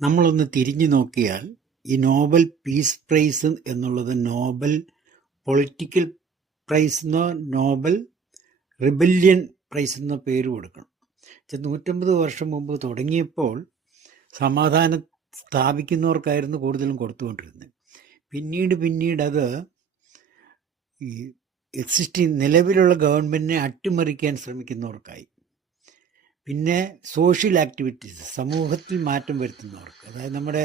നമ്മളൊന്ന് തിരിഞ്ഞു നോക്കിയാൽ ഈ നോബൽ പീസ് പ്രൈസ് എന്നുള്ളത് നോബൽ പൊളിറ്റിക്കൽ പ്രൈസ് എന്നോ നോബൽ റിബല്യൻ പ്രൈസ് എന്നോ പേര് കൊടുക്കണം. 150 വർഷം മുമ്പ് തുടങ്ങിയപ്പോൾ സമാധാനം സ്ഥാപിക്കുന്നവർക്കായിരുന്നു കൂടുതലും കൊടുത്തുകൊണ്ടിരുന്നത്. പിന്നീട് അത് ഈ നിലവിലുള്ള ഗവൺമെൻറ്റിനെ അട്ടിമറിക്കാൻ ശ്രമിക്കുന്നവർക്കായി. പിന്നെ സോഷ്യൽ ആക്ടിവിറ്റീസ്, സമൂഹത്തിൽ മാറ്റം വരുത്തുന്നവർക്ക്, അതായത് നമ്മുടെ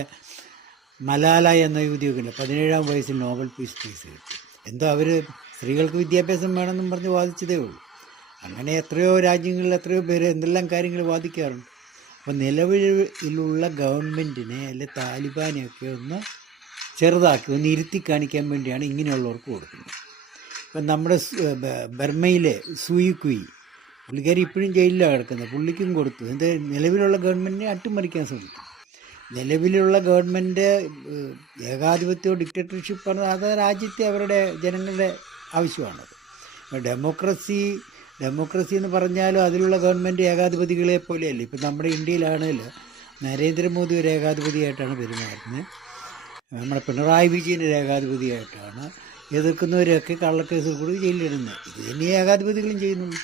മലാല എന്ന യുവതിയൊക്കെ 17-ാം വയസ്സിൽ നോബൽ പീസ് പ്രൈസ് കിട്ടി. എന്തോ അവർ സ്ത്രീകൾക്ക് വിദ്യാഭ്യാസം വേണമെന്നും പറഞ്ഞ് വാദിച്ചതേ ഉള്ളൂ. അങ്ങനെ എത്രയോ രാജ്യങ്ങളിൽ എത്രയോ പേര് എന്തെല്ലാം കാര്യങ്ങൾ വാദിക്കാറുണ്ട്. അപ്പോൾ നിലവിലുള്ള ഗവൺമെൻറ്റിനെ അല്ലെ താലിബാനെയൊക്കെ ഒന്ന് ചെറുതാക്കി ഒന്ന് ഇരുത്തി കാണിക്കാൻ വേണ്ടിയാണ് ഇങ്ങനെയുള്ളവർക്ക് കൊടുക്കുന്നത്. ഇപ്പം നമ്മുടെ ബർമയിലെ സൂയിക്കുയി പുള്ളിക്കാരി ഇപ്പോഴും ജയിലിലാണ് കിടക്കുന്നത്. പുള്ളിക്കും കൊടുത്തു. എന്താ, നിലവിലുള്ള ഗവൺമെൻറ്റിനെ അട്ടിമറിക്കാൻ ശ്രമിക്കും. നിലവിലുള്ള ഗവൺമെൻറ് ഏകാധിപത്യമോ ഡിക്റ്റേറ്റർഷിപ്പാണ്. അത് രാജ്യത്തെ അവരുടെ ജനങ്ങളുടെ ആവശ്യമാണത്. ഡെമോക്രസി എന്ന് പറഞ്ഞാലും അതിലുള്ള ഗവൺമെൻറ് ഏകാധിപതികളെ പോലെയല്ല. ഇപ്പം നമ്മുടെ ഇന്ത്യയിലാണെങ്കിൽ നരേന്ദ്രമോദി ഒരു ഏകാധിപതിയായിട്ടാണ് പെരുമാറുന്നത്. നമ്മുടെ പിണറായി വിജയൻ ഒരു ഏകാധിപതിയായിട്ടാണ്. എതിർക്കുന്നവരെയൊക്കെ കള്ളക്കേസിൽ കൂടി ജയിലിലിടുന്നത്. ഇത് തന്നെ ഏകാധിപതികളും ചെയ്യുന്നുണ്ട്.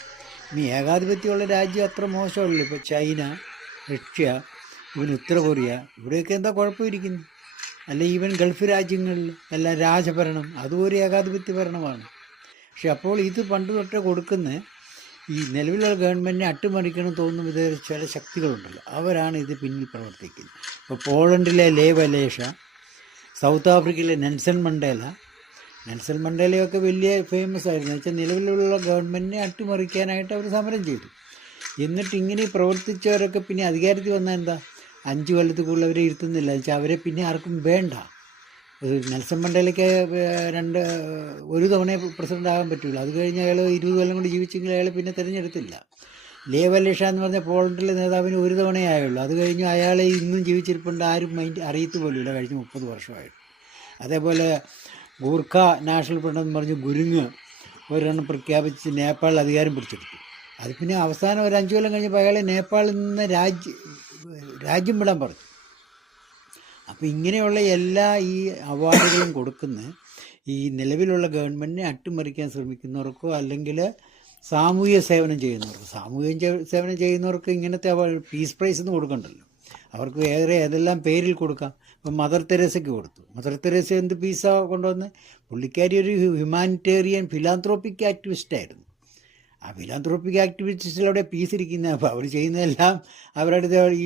ഇനി ഏകാധിപത്യമുള്ള രാജ്യം അത്ര മോശമല്ലോ. ഇപ്പോൾ ചൈന, റഷ്യ, ഇവൻ ഉത്തര കൊറിയ, ഇവിടെയൊക്കെ എന്താ കുഴപ്പമിരിക്കുന്നു? അല്ല, ഈവൻ ഗൾഫ് രാജ്യങ്ങളിൽ എല്ലാം രാജഭരണം, അതും ഒരു ഏകാധിപത്യ ഭരണമാണ്. പക്ഷെ അപ്പോൾ ഇത് പണ്ട് തൊട്ടേ കൊടുക്കുന്ന ഈ നിലവിലുള്ള ഗവൺമെൻറ്റിനെ അട്ടിമറിക്കണം തോന്നുന്ന വിധ ചില ശക്തികളുണ്ടല്ലോ, അവരാണ് ഇത് പിന്നിൽ പ്രവർത്തിക്കുന്നത്. ഇപ്പോൾ പോളണ്ടിലെ ലേ വലേഷ, സൗത്ത് ആഫ്രിക്കയിലെ നെൽസൺ മണ്ടേലയൊക്കെ വലിയ ഫേമസ് ആയിരുന്നു. വെച്ചാൽ നിലവിലുള്ള ഗവൺമെൻറ്റിനെ അട്ടിമറിക്കാനായിട്ട് അവർ സമരം ചെയ്തു. എന്നിട്ട് ഇങ്ങനെ പ്രവർത്തിച്ചവരൊക്കെ പിന്നെ അധികാരത്തിൽ വന്നാൽ എന്താ, 5 കൊല്ലത്തിൽ കൂടുതൽ അവരെ ഇരുത്തുന്നില്ല. വെച്ചാൽ അവരെ പിന്നെ ആർക്കും വേണ്ട. നെൽസൺ മണ്ടേലയ്ക്ക് ഒരു തവണ പ്രസിഡൻ്റ് ആകാൻ പറ്റില്ല. അത് കഴിഞ്ഞ് അയാൾ 20 കൊല്ലം കൊണ്ട് ജീവിച്ചെങ്കിൽ അയാൾ പിന്നെ തിരഞ്ഞെടുത്തില്ല. ലേ വലേഷ എന്ന് പറഞ്ഞ പോളണ്ടിലെ നേതാവിന് ഒരു തവണയേ ആയുള്ളൂ. അത് കഴിഞ്ഞ് അയാളെ ഇന്നും ജീവിച്ചിരിപ്പുണ്ട്, ആരും അറിയത്ത് പോലുമില്ല കഴിഞ്ഞ 30 വർഷമായിട്ട്. അതേപോലെ ഗൂർഖ നാഷണൽ ഫ്രണ്ട് എന്ന് പറഞ്ഞ് ഗുരുങ്ങ് ഒരെണ്ണം പ്രഖ്യാപിച്ച് നേപ്പാളിൽ അധികാരം പിടിച്ചെടുത്തു. അത് പിന്നെ അവസാനം ഒരു 5 കൊല്ലം കഴിഞ്ഞപ്പോൾ അയാളെ നേപ്പാളിൽ നിന്ന് രാജ്യം വിടാൻ പറഞ്ഞു. അപ്പോൾ ഇങ്ങനെയുള്ള എല്ലാ ഈ അവാർഡുകളും കൊടുക്കുന്ന ഈ നിലവിലുള്ള ഗവൺമെൻറ്റിനെ അട്ടിമറിക്കാൻ ശ്രമിക്കുന്നവർക്കോ അല്ലെങ്കിൽ സാമൂഹ്യ സേവനം ചെയ്യുന്നവർക്ക് ഇങ്ങനത്തെ പീസ് പ്രൈസ് ഒന്നും കൊടുക്കണ്ടല്ലോ. അവർക്ക് വേറെ ഏതെല്ലാം പേരിൽ കൊടുക്കാം. ഇപ്പം മദർ തെരേസയ്ക്ക് കൊടുത്തു. മദർ തെരേസ എന്ത് പീസാ കൊണ്ടുവന്ന്? പുള്ളിക്കാരി ഒരു ഹ്യൂമാനിറ്റേറിയൻ ഫിലാന്ത്രോപ്പിക് ആക്ടിവിസ്റ്റായിരുന്നു. ആ ഫിലാന്ത്രോപ്പിക് ആക്ടിവിസ്റ്റിലൂടെ പീസ് ഇരിക്കുന്ന. അപ്പോൾ അവർ ചെയ്യുന്നതെല്ലാം അവരുടെ ഈ